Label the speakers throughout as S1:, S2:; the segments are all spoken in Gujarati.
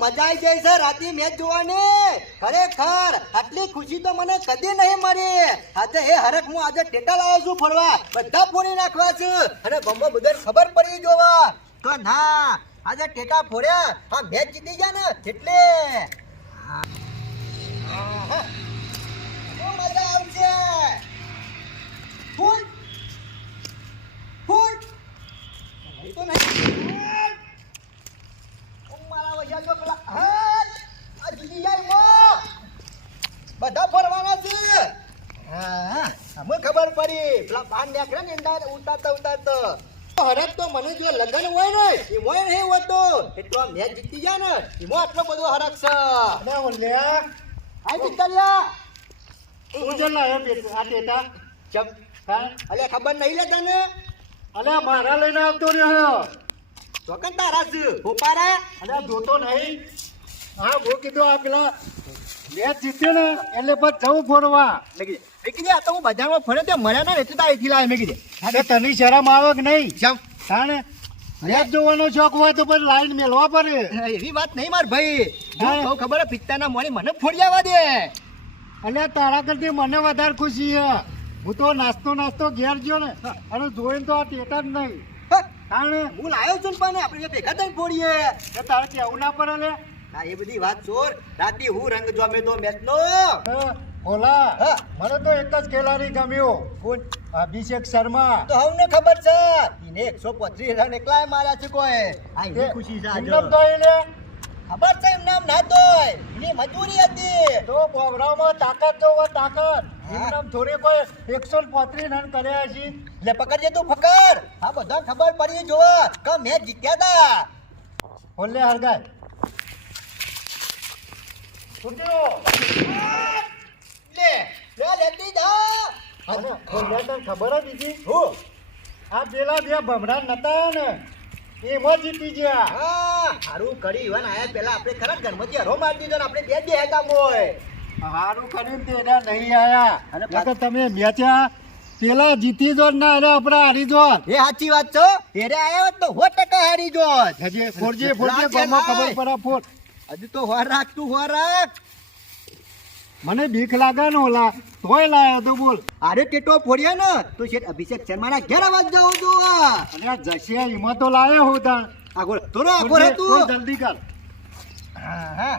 S1: મજા આવી જાય છે રાતે મેચ જોવાની. ખરેખર, આટલી ખુશી તો મને કદી નહીં મળી. આજે એ હરખ હું આજે ટેટા લાવ્યો છું ફરવા. બધા ફોડી નાખવા છે. અને બમ્બો બધાને ખબર પડી જોવા. તો ના, આજે ટેટા ફોડ્યા. આ મેચ જીતી ગયા ને એટલે. મજા આવશે? તો નહીં. મારા વૈયા જો પેલા હાલ આ જીજી જાય મો બધા ફરવાના છે. હા અમને ખબર પડી. પેલા બાર નીકળે ને અંદર ઉતારતા ઉતારતા. હરક તો મને જો લગન હોય ને એ હોય નહીં હોતો એટલો આ મેચ જીતી ગયા ને એમાં આટલો બધો હરક છે.
S2: અરે ઓલે
S1: આ? જીતલ્યા
S2: તું જો લાયો બેટ આ ટેટા
S1: ચમ.
S2: હા?
S1: અલે ખબર નહીં લેતા ને?
S2: અલે મારા લઈને આવતો રહ્યો
S1: ચોકન તારા છે ઉપારા
S2: અલે જોતો નહીં. હા ભૂ કીધું આ પેલા મેચ જીત્યો ને એટલે બસ જવું ફોડવા
S1: કીધું મેં આ તો હું બજારમાં ફરે ત્યાં મળ્યા ના એટલે તો અહીંથી લાવ્યો મેં કીધું
S2: અરે તને શરમ આવે કે નહીં?
S1: જમ
S2: તાણે મેચ જોવાનો શોખ હોય તો પછી લાઈન મેળવા પડે.
S1: એવી વાત નહીં માર ભાઈ.
S2: હા.
S1: બહુ ખબર હે, પિત્તાના મોડી મને ફોડી આવવા દે.
S2: અલે તારા કરતી મને વધારે ખુશી છે હું તો નાસ્તો નાસ્તો ઘેર ગયો ને અને જોઈને તો આ ટેટા જ નહીં.
S1: હા, હું લાવ્યો છું પણ આપણે ભેગા થઈને ફોડીએ.
S2: તારે કેવું ના પડે
S1: ના એ બધી વાત છોડ રાતે હું રંગ જોમે તો મેચ નો
S2: બોલા ઓલા મને તો એક જ ખેલાડી ગમ્યો.
S1: કોણ?
S2: અભિષેક શર્મા.
S1: તો હવને ખબર છે? એને એકસો પચીસ રન એકલા માર્યા છે કોઈ. આ એ ખુશી છે આજે.
S2: તો એને
S1: ખબર છે એમ નામ ના તોય એની મજૂરી હતી.
S2: તો બોબડામાં તાકાત તો તાકાત.
S1: હા.
S2: એમનેમ થોડી કોઈ એકસો પોત્રીસ રન કર્યા છે.
S1: એટલે પકડજે તું ફકર આ બધા ખબર પડી જો કે મેચ જીત્યા તા.
S2: ઓલે હરગાય. છૂટ્યો
S1: લે. લે લેતી જા
S2: અને ઓલે તને ખબર હતી.
S1: હું.
S2: આ પેલા બે ભમરા નતા ને એમાં જીતી ગયા.
S1: હા હારું કરી ઈવન આયા પેલા આપણે ખરા ગણપતિ હરો મારી દીધો ને આપણે બે બે હેતા મોય.
S2: સારું કર્યું તે તેના નહીં આયા.
S1: અને
S2: તમે મેચ્યા પેલા જીતી જો ના અરે આપણે હારી જો.
S1: એ સાચી વાત છો. એરે આયો તો સો ટકા હારી જો
S2: હજી ફોરજી ફોરજી ગમો ખબર પર ફોર
S1: હજુ તો હોર રાખ તું હોર રાખ.
S2: મને બીક લાગે ને ઓલા તોય લાયા તો બોલ.
S1: અરે ટેટો ફોડ્યા ને તો શેઠ અભિષેક શર્માના ઘેર અવાજ જાવ તો
S2: અને આ જશે એમાં તો લાયો હું તાણ.
S1: આગળ તોરો આગળ તું
S2: જલ્દી કર.
S1: હા હા.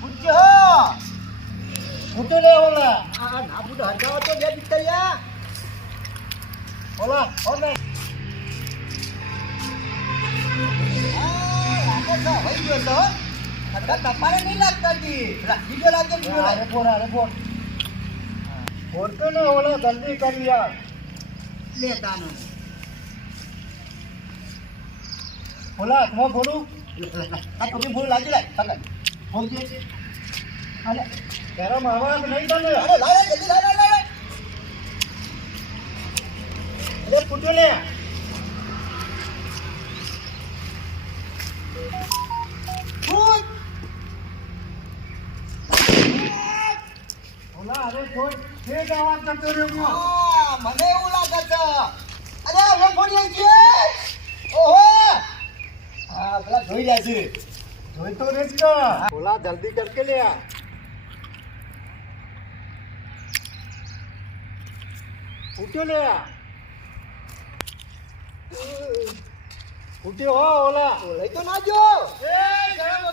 S1: પૂછ્યો
S2: હું. લે ઓલા.
S1: આ ના બુડ હરગાવો તો બે દીકરીયા.
S2: ઓલા ઓલા
S1: છે વહી ગયો તો હરગા તમારે નહીં લાગતા જી બીજો લાગે બીજો લાગે
S2: ફોર અરે ફોર ફોર તો ને ઓલા જલ્દી કરી યાર
S1: લે તાનો ફૂલ
S2: ઓલા અરે કોઈ તે ગાવા કરતો રહ્યો હું.
S1: આ મને એવું લાગે છે. અરે હવે ફોડી છે. ઓહો. હા પેલા જોઈ જાય છે.
S2: જોઈ તો રીત કા ઓલા જલ્દી કરકે લે. ફૂટ્યો લે. ફૂટ્યો હો ઓલા.
S1: લઈ તો ના જો એ શરમ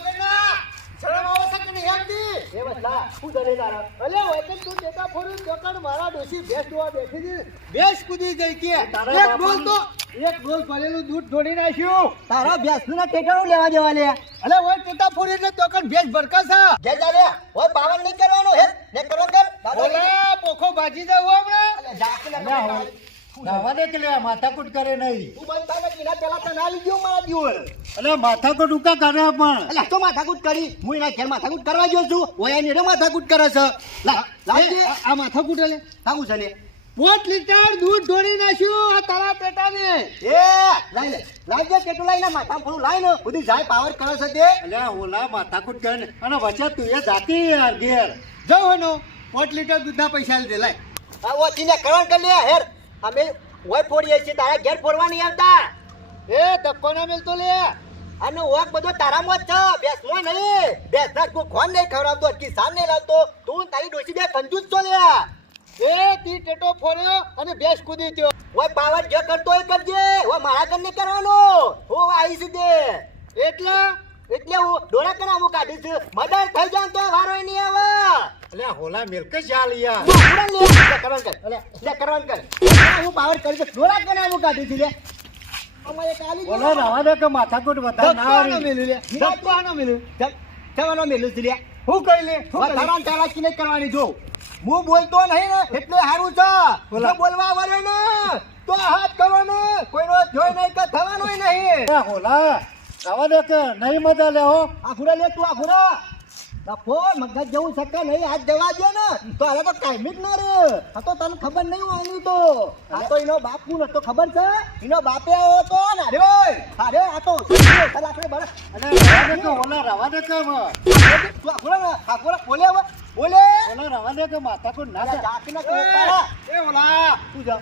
S1: વગરના શરમ આવે છે કે નહીં આવતી એ કરે તારા અલે હોય કે તું ટેકા ફોડું ચોકડ મારા ડોસી ભેંસ જોવા બેઠી છે ભેંસ કૂદી જઈ કે એક ડોલ તો
S2: એક ડોલ ભરેલું દૂધ ઢોળી નાખ્યું
S1: તારા ભેંસ ટેકાણું લેવા દેવા લે અલે હોય તોતા ફોડી એટલે ચોકડ ભેંસ ભરકાસા ઘેર જા રે હોય પાવન નહીં કરવાનો હે. ને કરો કર
S2: ઓલા પોખો ભાજી હમણાં
S1: અલે જાકે ના
S2: દે કે લે માથાકૂટ કરે નહીં.
S1: તું બંધ થાય ને એના પેલા તને આલી ગયો મારા દિવસ
S2: માથાકૂટ ઉકા કરે પણ.
S1: એટલે તો માથાકૂટ કરી. હું એના ઘેર માથાકૂટ કરવા ગયો છું. ઓય એની રે માથાકૂટ કરે છે.
S2: આ માથાકૂટ એટલે
S1: થાકું છે લે.
S2: પોત લીટર દૂધ ઢોળી નાખ્યું આ તારા પેટાને.
S1: એ લાઈ લે. લાવજે કેટલું લાઈને માથા ફોડું લાઈને બધી જાય પાવર કરે છે તે.
S2: અલે ઓલા માથાકૂટ કરે ને. અને વચ્ચે તું એ જાતી યાર ઘેર.
S1: જાવ હનો પોટ લીટર દૂધના પૈસા લીધે લાય. આ ઓચીને કરણ કરી લે હેર. અમે ઓય ફોડીએ છીએ તારા ઘેર ફોડવા નહીં આવતા.
S3: એ ધક્કો ના મિલતો લે.
S1: અને ઓક બધો તારામાં જ છે બેસમાં નહીં. બેસના તું ખોન નહીં ખવડાવતો કિસાન નહીં લાવતો. તું તારી ડોસી બે કંજૂસ છો લે.
S3: એ તી ટેટો ફોડ્યો અને બેસ કૂદી થયો
S1: ઓય પાવર જે કરતો એ કરજે. ઓ મારા ઘર ને કરવાનો. હું આવી દે
S3: એટલે?
S1: એટલે હું ડોળા કરાવું કાઢીશ. મદદ થઈ જાય તો વારો નહીં આવે.
S3: અલે હોલા મિલકે ચાલ યાર.
S1: તું ઉડાન લે. લે કરવાનું કર. કરવાનું કર. હું પાવર કરી દઉં ડોળા કરાવું કાઢીશ લે. અમારે કાલી
S3: બોલો રવા કે માથાકૂટ વધારે ના આવી.
S1: મેલ્યું લે. ધક્કાનો મેલ્યું ચાલ ચાલો લે.
S3: હું કહી લે હું કહી લે?
S1: વધારાની ચાલાકી નહીં કરવાની જો. હું બોલતો નહીં ને એટલે સારું છે.
S3: બોલા.
S1: બોલવા વાળો ને તો હાથ કરવાનો. કોઈનો જોઈ નહીં કે થવાનો નહીં.
S3: હોલા. રવા દે કે નહીં મજા લે હો.
S1: આખુરા લે તું આખુરા. ડફો મગજ જેવું શકે નહીં? આજ જવા દે ને. તો હવે તો જ ના રે આ તો તને ખબર નહીં આવ્યું તો. આ તો એનો બાપ કોણ તો ખબર છે. એનો બાપે આવ્યો તો ને. અરે ઓય અરે આ તો આપણે બરાબર.
S3: અને કે રવા દે કે
S1: આખુરા ને આખુરા બોલે હવે. બોલે.
S3: ઓલા રવા દે કે માથાકૂટ ના
S1: અરે
S3: થાય.
S1: જાતિ ના કરો પાડા.
S3: એ ઓલા.
S1: તું જા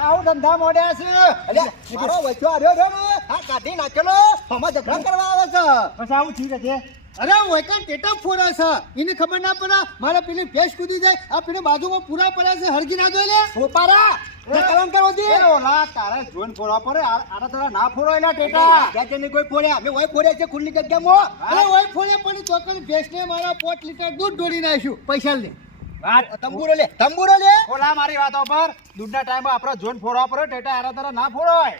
S3: આવું ધંધા મોડ્યા છે.
S1: અરે મારો વચ્ચો આવ્યો છે ને. આ કાઢી નાખેલો. હમણાં ઝઘડા કરવા આવે છે.
S3: બસ આવું ઠીક છે. અરે વૈકન ટેટા ફોડા છે. એને ખબર ના પડે મારે પેલી ભેંસ કૂદી જાય આ પેલી બાજુમાં પૂરા પડ્યા છે હરગી ના જોઈ લે.
S1: ફોપારા કલમ કરો દી
S3: ઓલા તારે જોઈને ફોડવા પડે આ તારા ના ફોડો ટેટા.
S1: ની કોઈ ફોડ્યા અમે ઓય ફોડ્યા છે ખુલ્લી જગ્યામાં.
S3: અરે ઓય ફોડ્યા પણ કઈ ભેંસને મારા પોટ લીટર દૂધ દોડી નાખ્યું પૈસા લે.
S1: તંબુરો લે તંબુરો લે.
S3: ઓલા મારી વાતો પર. દૂધના ટાઈમમાં આપણે જોઈને ફોડવા પડે ટેટા આરા તારા ના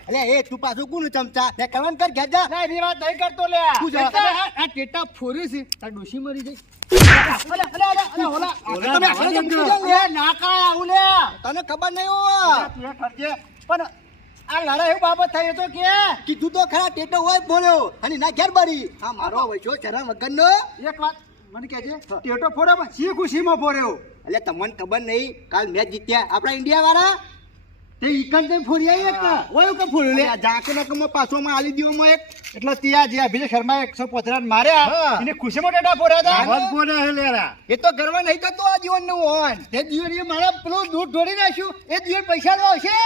S1: અલે એ તું પાછું કોણ ચમચા? તે કલમ કર ગેજા
S3: ના એની વાત નહીં કરતો લે? આ ટેટા છે. તાર ડોશી મરી
S1: લે.
S3: લે.
S1: તને ખબર નહીં હોય.
S3: પણ આ લડાઈ એવું બાબત થઈ તો કે?
S1: કીધું તો ખરા ટેટો હોય બોલ્યો. અને ના ઘેર બારી. આ મારો હોય છો શરમ વગરનો
S3: એક વાત. મને કહેજે ટેટો ફોડે પણ શી ખુશીમાં ફોડ્યો
S1: એટલે તમને ખબર નહીં કાલ મેચ જીત્યા. આપણા ઇન્ડિયા વાળા
S3: તે ઈકન તે ફોડી આવી એક ઓય કે ફોડ્યું લે?
S1: જાકે ના કમો પાછોમાં આલી એક.
S3: એટલે ત્યાં જે અભિષેક શર્મા એકસો પોતરા માર્યા. એને ખુશીમાં ટેટા ફોડ્યા હતા? હે લેરા.
S1: એ તો ગર્વ નહીં થતો આ જીવનનું હોન
S3: તે દિવસ એ મારા પેલું દૂધ ઢોળી નાખ્યું. એ દિવસ પૈસા લો હશે?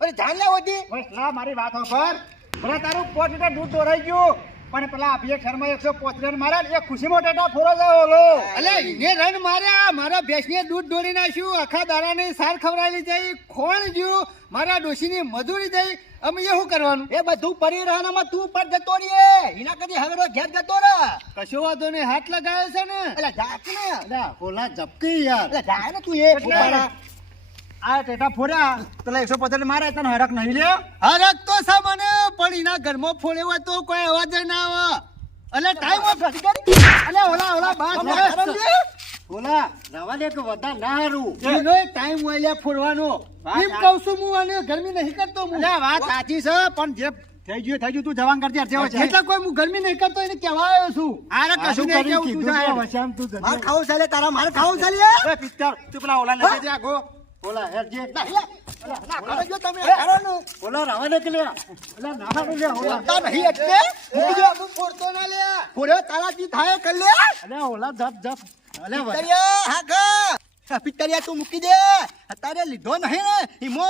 S1: અરે જાણ લે હોતી.
S3: બસ મારી વાત પર ભલે તારું પોત લીટર દૂધ ઢોળાઈ ગયું. પણ પેલા અભિષેક શર્મા એકસો પોતરા માર્યા એ ખુશીમાં ટેટા ફોરો જાય ઓલો. અલે એને રન માર્યા મારા ભેંસને દૂધ દોડી નાખ્યું આખા દાડાની સાર ખવડાવી જઈ ખોણ જ્યું મારા ડોશીની મજૂરી જઈ અમે એ શું કરવાનું?
S1: એ બધું પરિરહનામાં તું પર જતો રહીએ. એના કદી હવે ઘેર જતો રે
S3: કશો વાંધો નહીં હાથ લગાવ્યો છે ને.
S1: એટલે જાત ને.
S3: ઓલા જપકી યાર.
S1: એટલે જાય ને તું એ.
S3: એટલે. આ ટેટા ફોડ્યા પેલા એકસો પચાસ મારે તને હરક નહીં હરક તો સા મને પણ એના ઘરમાં ફોડ્યો હોય તો કોઈ અવાજ ના આવે. એટલે ટાઈમ ઓફ અલે ઓલા ઓલા બાદ
S1: અમે
S3: ના
S1: ખરાબ છે?
S3: ઓલા રવા દે કે વધારે ના હારું. એનો ટાઈમ હોય લ્યા ફોડવાનો. એમ કહું છું હું અને ગરમી નહીં કરતો હું. અલે વાત સાચી છે પણ જે થઈ ગયું થઈ ગયું તું જવાન કરતી હરજે એટલે કોઈ હું ગરમી નહીં કરતો એને કેવા આવ્યો છું. આરે કશું નહીં કેવું તું જાય
S1: માર ખાવું ચાલે તારા માર ખાવું ચાલે
S3: એ પિક્ચર તું પેલા ઓલા લઈ જજે આગો ઓલા હેરજે
S1: ના, લે. ના, કરો જો તમે કરો ને.
S3: ઓલા રવા દે કે લે ઓલા ના લે ઓલા.
S1: બોલતા નહીં એટલે. મૂકી દો. ફોડ્યો તારાથી થાય કર લે
S3: અલે ઓલા જપ જપ અલે વધ-
S1: પિત્તરિયા, હા ખા. આ પિત્તરિયા તું મૂકી દે. અત્યારે લીધો નહીં ને હિમો.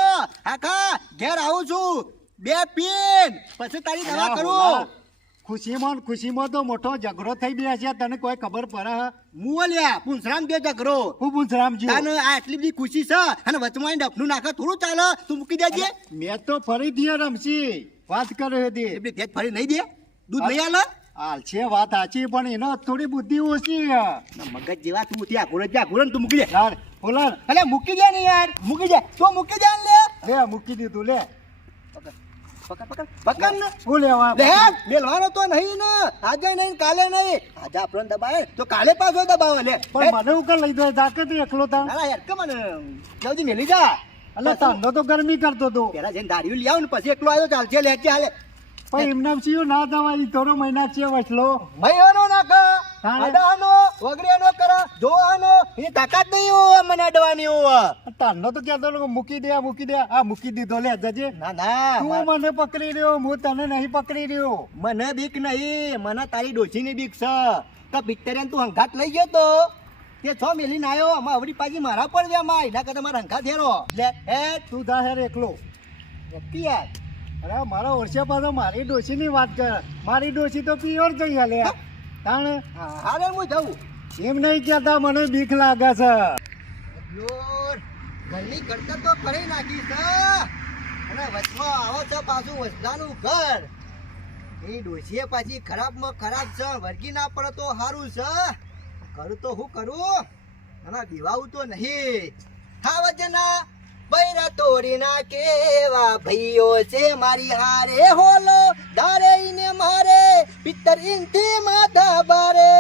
S1: હાકા ઘેર આવું છું. બે પીન. પછી તારી દવા કરું.
S3: ખુશીમાં ને ખુશીમાં તો મોટો ઝઘડો થઈ બે છે. તને કોઈ ખબર પડે હે?
S1: મુવલિયા પુંસરામ દે ઝઘડો.
S3: હું પુંછરામજી
S1: તને આ આટલી બધી ખુશી છે? અને વચમાં ડફનું નાખે. થોડું ચાલે તું મૂકી દેજે.
S3: મેં તો ફરી દે રમશી. વાત કરે હતી
S1: એ બધી ફરી નહીં દે. દૂધ નહીં આલે?
S3: હાલ છે વાત સાચી પણ એનો થોડી બુદ્ધિ ઓછી
S1: મગજ જેવા તું ત્યાં ઘોડે જ્યાં ઘોડે તું મૂકી દે.
S3: યાર બોલા
S1: અલે મૂકી દે ને યાર. મૂકી દે. તો મૂકી દે લે.
S3: લે મૂકી દીધું લે.
S1: પકડ પકડ પકડ ને.
S3: શું લેવા?
S1: લે મેલવાનો તો નહીં ને. આજે નહીં કાલે નહીં. આજે આપણને દબાવે. તો કાલે પાછો દબાવે. લે.
S3: પણ મને હું લઈ દો જાકે તું એકલો તા?
S1: ના યાર કે મને જલ્દી મેલી જા.
S3: એટલે તંધો તો ગરમી કરતો તો.
S1: પેલા જઈને દારૂ લઈ આવ ને પછી એકલો આવ્યો ચાલશે લે હાલે.
S3: પણ એમના સીયો ના દવાઈ થોડો મહિના છે
S1: વસલો. ભાઈ
S3: હા.
S1: અડાનો વગરેનો કરા જોવાનો એ તાકાત નહીં મને અડવાની હોય.
S3: તારનો તો કહેતો હતો મૂકી દે મૂકી દે આ મૂકી દીધો લે જજે.
S1: ના ના
S3: તું મને પકડી રહ્યો હું તને નહીં પકડી રહ્યો.
S1: મને બીક નહીં મને તારી ડોશીની બીક છે. તો પિક્ચરિયન તું હંગાત લઈ ગયો તો? તે છ મેલીને આવ્યો આમાં અવડી પાછી મારા પર જાય આમાં એના કરતા મારા હંઘાત હેરો. લે હે
S3: તું જા હેર એકલો.
S1: વ્યક્તિ યાર.
S3: અરે મારા વર્ષે પાછો મારી ડોશીની વાત કર. મારી ડોશી તો પિયોર જઈ હાલે તાણ?
S1: હારે હું જાઉં.
S3: એમ નહીં કહેતા મને બીક લાગે છે.
S1: ઘરની કરતા તો કરી નાખી છે. અને વચમાં આવો છે પાછું વસદાનું ઘર. એ ડોસીએ પાછી ખરાબમાં ખરાબ છે વર્ગી ના પડે તો સારું છે. કરું તો હું કરું અને દીવાવું તો નહીં. હા વજના બૈરા તોડી ના કેવા ભાઈઓ છે મારી હારે. હોલો, ધારે ને મારે, પિત્તર ઇનથી માથા બારે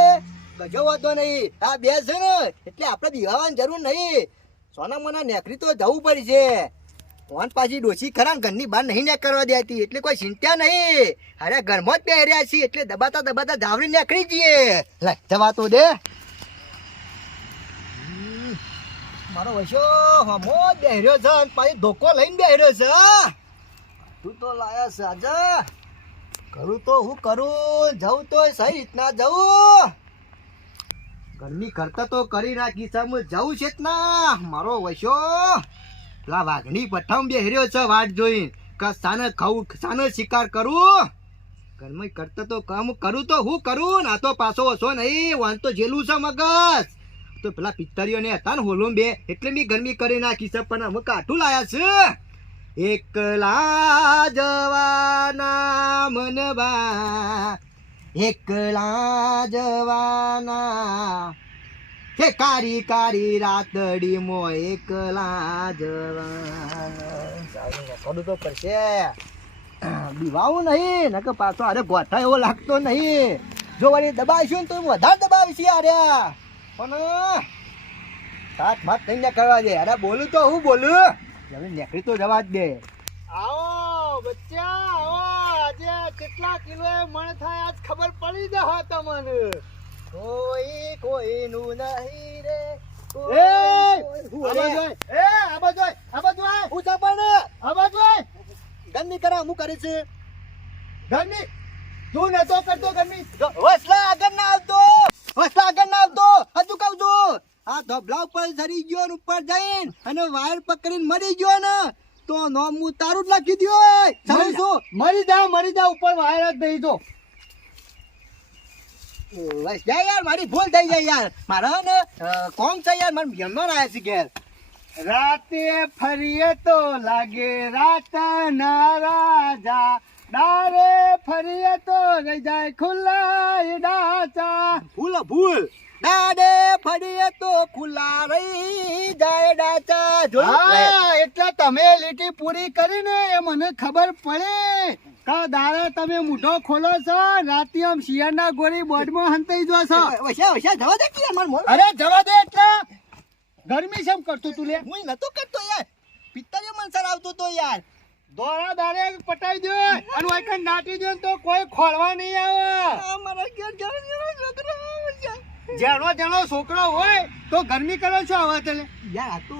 S1: ગજો વાંધો નહીં, આ બે છે ને એટલે આપણે દીવાવાની જરૂર નહીં. સોના મોના નેકરી તો જવું પડશે. ફોન પાછી ડોસી ખરા ઘરની બહાર નહીં ને કરવા દેતી, એટલે કોઈ ચિંતા નહીં. અરે ઘરમાં જ પહેર્યા છીએ, એટલે દબાતા દબાતા ધાવરી નીકળી જઈએ. લે તો દે હમ, મારો વશો, હમો બેહર્યો છે અને પાછી ધોકો લઈને બેહર્યો છે તું તો લાયા છે આજે. કરું તો હું કરું જવું તો સહી રીતના જવું ઘરની કરતા તો કરી નાખી છે, હું જવું છે ના. મારો વશો, પેલા વાઘની પઠામ બેહર્યો છે વાટ જોઈ કે સાને ખાવું સાને શિકાર કરું? ઘરમાં કરતા તો કામ કરું તો હું કરું, ના તો પાછો ઓછો નહીં. વાંધો જેલું છે મગજ. તો પેલા પિત્તરીઓને હતા ને હોલું બે, એટલે મેં ગરમી કરી નાખી છે, પણ અમે કાઠું લાયા છે. એકલા જવાના મનવા, એકલા જવાના. હે કારી કારી રાતડી મો એકલા જવાના. થોડું તો પડશે દીવાવું નહીં, નકર પાછો અરે ગોઠા એવો લાગતો નહીં. જો વળી દબાવીશું ને તો વધારે દબાવીશું અરે પણ સાત માત થઈને કરવા દે. અરે બોલું તો હું બોલું? હવે નીકળી તો જવા જ દે.
S3: આવો બચ્ચા આવો. આજે કેટલા કિલો મણ થાય આજ ખબર પડી જશે તમને.
S1: કોઈ કોઈનું નહીં રે.
S3: એ!
S1: હું
S3: આ બાજુ આય. એ આ બાજુ આય. આ
S1: હું તો પણ?
S3: આ
S1: ગંદી કરા હું કરે છે?
S3: ઘરની તું નતો કરતો
S1: વસલા આગળ ના આવતો. આગળ ના આવતો. હજુ કહું છું. આ ધોબલા ઉપર ચડી ગયો ને ઉપર જઈને અને વાયર પકડીને મરી ગયો ને તો નોમ હું તારું જ લખી દો સમજ છું?
S3: મરી જા મરી જા ઉપર વાયર જ દઈ દો
S1: બસ જાય યાર મારી ભૂલ થઈ જાય યાર. મારા ને કોમ છે યાર મારે મહેમાન આવ્યા છે ઘેર.
S3: રાતે ફરીએ તો લાગે રાત ના રાજા. દારે ફરીએ તો રહી જાય ખુલ્લા
S1: ભૂલ ભૂલ. દાડે ફરીએ તો ખુલ્લા રહી જાય ડાચા. જોયું
S3: એટલે તમે લીટી પૂરી કરીને એ મને ખબર પડે. કા દારે તમે મૂઢો ખોલો છો? રાતે આમ શિયાળના ગોળી બોર્ડમાં હંતાઈ જો છો.
S1: જવા દે કે યાર મોર.
S3: અરે જવા દે એટલે. ગરમી શેમ કરતો તું લે?
S1: હું નતો કરતો યાર. પિત્તરીયો મનસર આવતો તો યાર.
S3: દોરા દારે પટાઈ દે અને વાયકન નાટી દે તો કોઈ ખોળવા નહીં આવે.
S1: મારા ઘેર છોકરો
S3: જેનો જેનો છોકરો હોય તો ગરમી કરો છો આવા તને
S1: યાર તો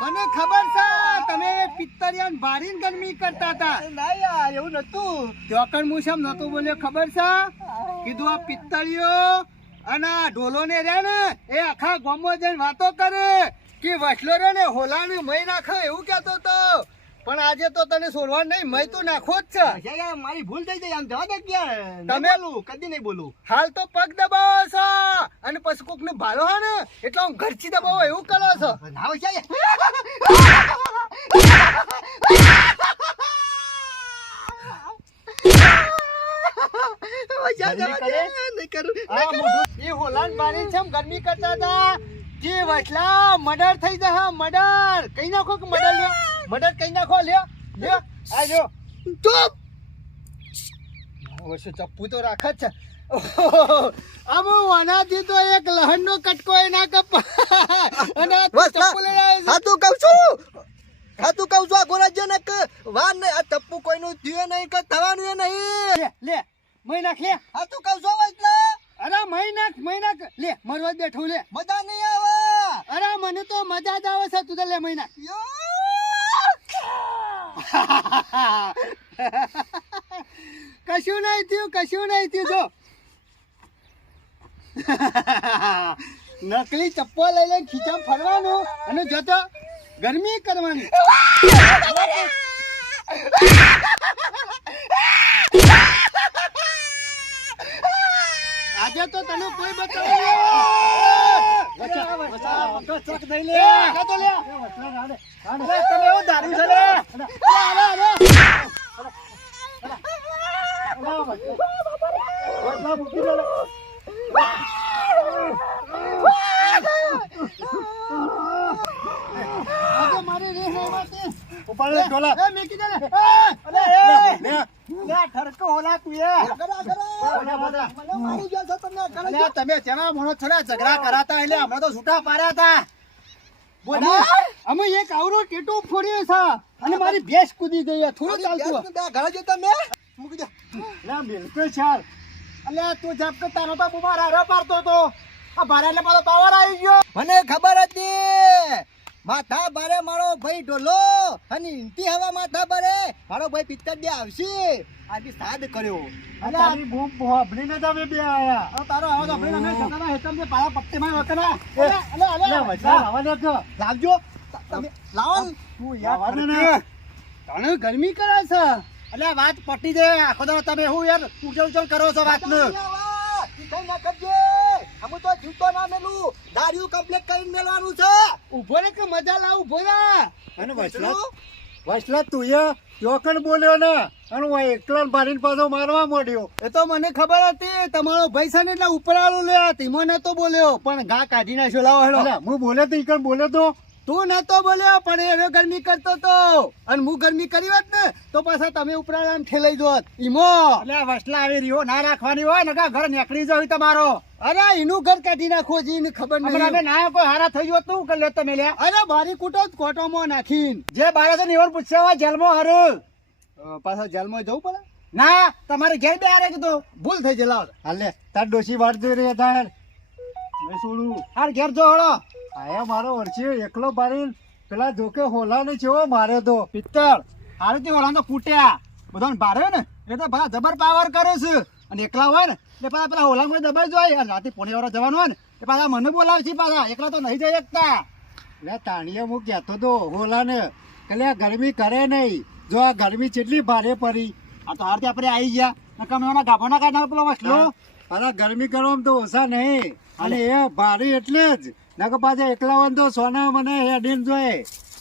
S3: મને ખબર છે તમે પિત્તરિયાન ભારીને ગરમી કરતા હતા.
S1: ના યાર એવું નતું
S3: જોકર હું શેમ નતો બોલ્યો ખબર છે? કીધું આ પિત્તળીઓ અને આ ઢોલો ને રે ને એ આખા ગામમાં જઈને વાતો કરે. કે વસલો રે ને હોલાને મય નાખો એવું કહેતો તો. પણ આજે તો તને છોડવા નહીં મય તો નાખો જ છે.
S1: મારી ભૂલ થઈ જાય આમ જવા દે ક્યાં?
S3: તમે-
S1: કદી નહીં બોલું.
S3: હાલ તો પગ દબાવો છો. અને પછી કોક ને ભાલો હા ને એટલે હું ઘરથી દબાવો એવું કરો છો. એ હોલાન બારી છે ગરમી કરતા હતા. જે વટલા મર્ડર થઈ જા મર્ડર. કઈ નાખો કે મર્ડર લ્યો. મર્ડર કઈ નાખો લ્યો. લ્યો. આ જો.
S1: ચૂપ.
S3: ઓછો ચપ્પુ તો રાખ જ છે. આમ વનાથી તો એક લહણનો કટકો એ ના કપ અને ચપ્પુ લઈ આવે
S1: હા તું કહું છું. હા તું કહું છું આ ગોરાજ્ય ને કે વાર ને આ ટપ્પુ કોઈનું થયું નહીં કે થવાનું એ નહીં.
S3: લે લે. મય નાખ લે.
S1: હા તું કહું છું એટલે
S3: અરે મહી નાખ મહી નાખ. લે મરવા બેઠું લે.
S1: મજા નહીં આવે.
S3: અરે મને તો મજા જ આવે છે તું લે
S1: મહિના.
S3: કશું નહીં થયું કશું નહીં થયું જો. નકલી ચપ્પલ લઈ લઈને ખીચા ફરવાનું અને જતો ગરમી કરવાની. આજે તો તને કોઈ બતાવ્યું. મારી રીહ મારતી. ઉપાડ લે ઢોલા.
S1: એ મેકી દે
S3: લે તું એ તમે તેના મોણો થોડા ઝઘડા કરાતા એટલે હમણાં તો છૂટા પાડ્યા હતા. અમે? એક આવડું ટેટુ ફોડ્યું છે અને મારી ભેંસ કૂદી ગઈ થોડું ચાલતું
S1: ઘરે જો તમે મૂકી દે.
S3: અલ્યા બિલકુલ ચાલ. તું જબ તારો તો બુમાર હારે પાડતો તો આ ભારે એટલે મારો પાવર આવી ગયો.
S1: મને ખબર હતી. માથા ભારે મારો ભાઈ ઢોલો. અને ઇન્ટી હવા માથા ભારે મારો ભાઈ પિત્તર દે આવશે. આજે સાદ કર્યો.
S3: અને તારી બૂમ હોભળીને ને અમે બે આયા. હવે તારો આવાજ હોભળીને અમે જતાના હેતમને પાયા પટ્ટીમાં વકના. અલે, અલે, અલે, વચ્ચા આવવા દે તો.
S1: લાવજો. તમે લાવો
S3: તું યાર દે ને. તને ગરમી કરે છે. અલે વાત પટી દે. આખો દાડો તમે હું યાર ઉજળ ઉજળ કરો છો વાત
S1: ને આવા, ના કરજે. અમે તો જીવતો ના મેલું. દારૂ કમ્પ્લીટ કરીને મેલવાનું છે.
S3: ઊભો રે કે મજા લાવ ઊભો રે. અને વસલા વસલા તું એ ચોકન બોલ્યો ને અને હું એકલા ભારીને પાછો મારવા માંડ્યો. એ તો મને ખબર હતી તમારો ભાઈ છે ને એટલે ઉપરાળો લે ધીમો નતો બોલ્યો પણ ગા કાઢી નાખ્યો લાવો હેડો. હું બોલે તો ઈકણ બોલે તો? તું નતો બોલ્યો પણ એ હવે ગરમી કરતો તો. અને હું ગરમી કરી હોત ને તો પાછા તમે ઉપરાળા ઠેલાઈ જોત. ઈમો. એટલે વસલા આવી રહ્યો ના રાખવાની હોય નકા ઘર નીકળી જવું તમારો. અરે એનું ઘર કાઢી નાખો જી ને ખબર નહીં. અમે ના કોઈ હારા થઈ ગયો તું કરી લેતો મેલે અરે બારી કૂટો કોટોમાં નાખીને. જે બારે છે ને એવર પૂછ્યા હોય જેલમાં હારું. પાછા જેલમાં જવું પડે? ના તમારે ઘેર બે હારે કીધું ભૂલ થઈ જલાવ હાલે તાર વાટ જોઈ રહી તાર મેં છોડું હાર ઘેર જો હળો. આયા મારો વર્ષે એકલો બારી પેલા જોકે હોલા ને ચેવો માર્યો તો. પિત્તળ. હારે તે હોલા તો ફૂટ્યા. બધાને બાર્યો ને. એ તો ભલા જબર પાવર કરે છે. અને એકલા હોય ને એટલે પાછા પેલા હોલા મને દબાઈ જાય. અને રાતે પોણી વાળા જવાનું હોય ને એ પાછા મને બોલાવે છે પાછા. એકલા તો નહીં જઈ શકતા. એટલે તાણીએ હું કહેતો તો હોલા ને કે ગરમી કરે નહીં. જો આ ગરમી કેટલી ભારે પડી. આ તો હારથી આપણે આવી ગયા. તમે એના ગાભાના કાઢના પેલો વસલો. અરે ગરમી કરવામાં તો ઓછા નહીં. અને એ ભારે એટલે જ. નકર પાછા એકલા વાંધો સોના મને હેડીન જોઈએ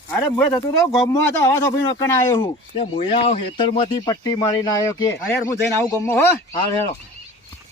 S3: અરે મેં થતું તો ગમમાં તો આવા સોભી નકણ આવ્યો હું. તે મુયા હેતરમાંથી પટ્ટી મારીને આવ્યો કે અરે હું જઈને આવું ગમમાં હો. હા હેડો.